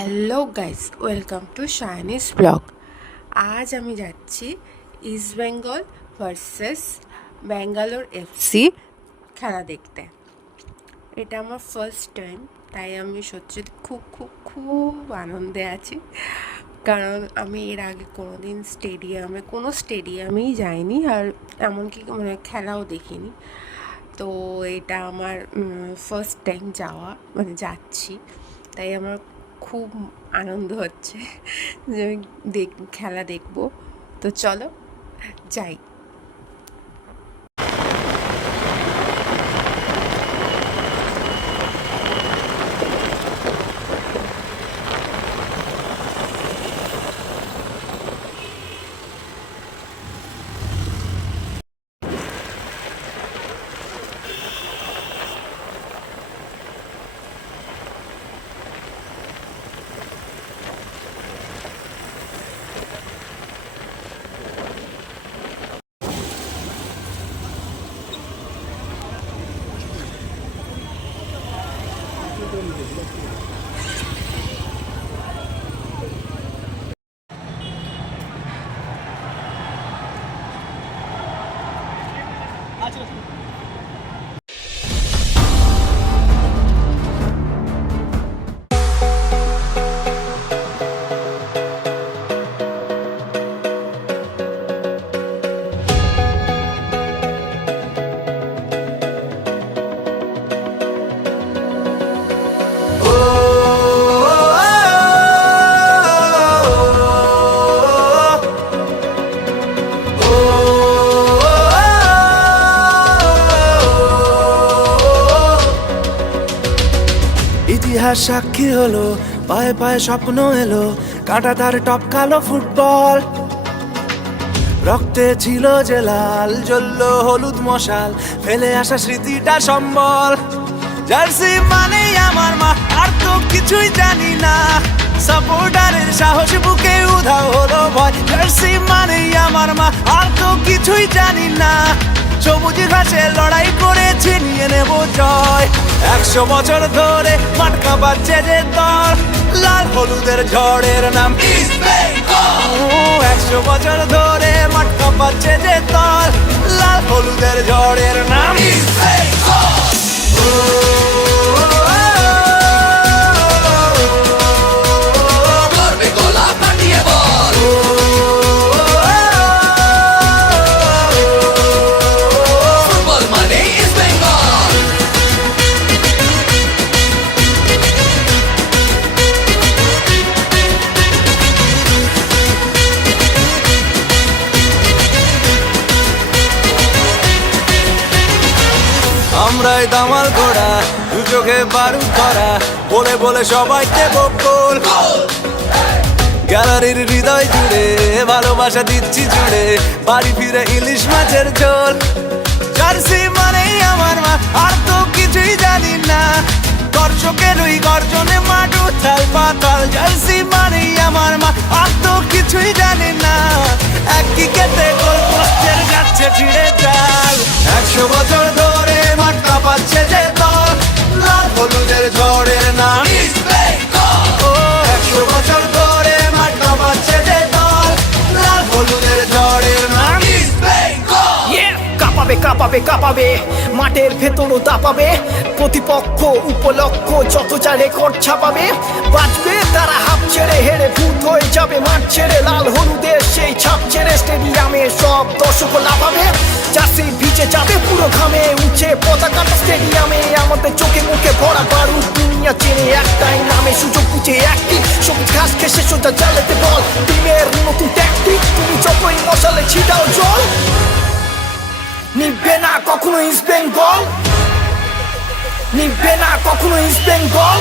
Hello guys, welcome to Shiny's blog. আজ আমি যাচ্ছি East Bengal versus Bangalore FC খেলা দেখতে। এটা আমার ফার্স্ট টাইম, তাই আমি সত্যি খুব খুব খুব আনন্দে আছি। কারণ আমি এর আগে কোনো স্টেডিয়ামেই যাইনি, আর এমনকি খেলাও দেখিনি। তো এটা আমার ফার্স্ট টাইম যাচ্ছি, তাই আমার খুব আনন্দ হচ্ছে যে আমি খেলা দেখবো। তো চলো যাই। ইতিহাস সাক্ষী হলো, পায়ে পায়ে স্বপ্ন এলো, কাঁটা তার টপকালো ফুটবল। রক্তে ছিল যে লাল, জ্বলল হলুদ মশাল, ফেলে আসা স্মৃতিটা সম্বল। জার্সি মানেই আমার মা, আর তো কিছুই জানি না। সাপোর্টারের সাহস বুকে উধাও হলো ভয়। জার্সি মানেই আমার মা, আর তো কিছুই জানি না। সবুজ ঘাসে লড়াই করেছি, নিয়ে নেব জয়। 100 বছর ধরে মাঠ কাঁপাচ্ছে যে দল, লাল হলুদের ঝড়ের নাম ইস্ট বেঙ্গল। 100 বছর ধরে মাঠ কাঁপাচ্ছে যে দল, লাল হলুদের ঝড়ের নাম ইস্ট বেঙ্গল। আমরাই দামাল ঘোড়া, দু চোখে বারুদ ধরা, বলে বলে সবাইকে বকুল। গ্যালারির হৃদয় জুড়ে ভালোবাসা দিচ্ছি জুড়ে, বাড়ি ফিরে ইলিশ মাছের ঝোল। জার্সি মানেই আমার মা, আর তো কিছুই জানি না। দর্শকের ওই গর্জনে মাঠ উথাল পাতাল। জার্সি মানেই আমার মা, আর তো কিছুই জানি না। একই কেটে গোল পোস্টের যাচ্ছে ছিঁড়ে চাল। 100 বছর ধরে মাঠ কাঁপাচ্ছে যে দল, লাল হলুদের ঝড়ের নাম ইস্ট বেঙ্গল। 100 বছর ধরে মাঠ কাঁপাচ্ছে যে দল, লাল হলুদের ঝড়ের নাম ইস্ট বেঙ্গল। কাঁপাবে কাঁপাবে কাঁপাবে, মাঠের ভেতরও দাপাবে। প্রতিপক্ষ উপলক্ষ যত যা রেকর্ড ছাপাবে। বাঁচবে তারা হাফ ছেড়ে, হেরে ভূত হয়ে যাবে মাঠ ছেড়ে। লাল হলুদের সেই ছাপ ছেড়ে স্টেডিয়ামে সব দর্শক লাফাবে। জার্সি ভিজে যাবে পুরো ঘামে, উঠে পতাকাটা স্টেডিয়ামে। আমাদের চোখে মুখে ভরা বারুদ, দুনিয়া চেনে একটাই নামে। সুযোগ বুঝে একটি সবুজ ঘাস ঘেসে সোজা চালাতে বল। টিমের নতুন ট্যাকটিক, তুমি যতই মশালে ছিটাও জল। নিবে না কখনো ইস্ট বেঙ্গল, নিবে না কখনো ইস্ট বেঙ্গল।